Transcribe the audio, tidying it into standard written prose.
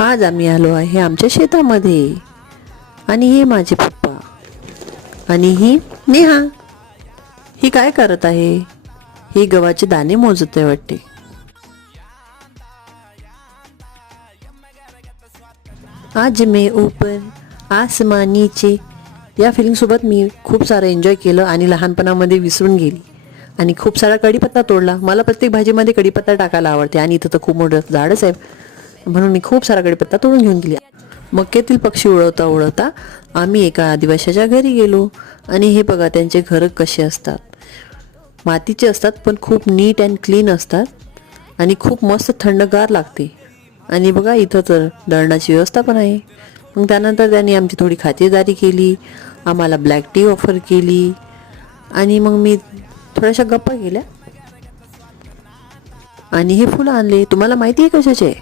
आज आम्ही आलो आहे आमच्या शेतामध्ये आणि हे माझे पप्पा आणि ही नेहा. ही काय करत आहे? ही गव्हाचे दाणे मोजत आहे वाटते. आज मैं ऊपर आसमान नीचे या फिल्मसोबत मी खूप सारं एन्जॉय केलं आणि लहानपणामध्ये विसरून गेली आणि खूप सारा कढीपत्ता तोडला. मला प्रत्येक भाजीमध्ये कढीपत्ता टाकायला आवडते आणि इथं तर खूप मोठं झाडच आहे म्हणून मी खूप सारा कढीपत्ता तोडून घेऊन गेली. मक्यातील पक्षी उडवता उडवता आम्ही एका आदिवाशाच्या घरी गेलो आणि हे बघा त्यांचे घर कसे असतात. मातीचे असतात पण खूप नीट अँड क्लीन असतात आणि खूप मस्त थंडगार लागते. आणि बघा इथं तर दळणाची व्यवस्था पण आहे. मग त्यानंतर त्यांनी आमची थोडी खातिरदारी केली, आम्हाला ब्लॅक टी ऑफर केली आणि मग मी थोड्याशा गप्पा केल्या. आणि हे फुलं आणले, तुम्हाला माहिती आहे कशाचे?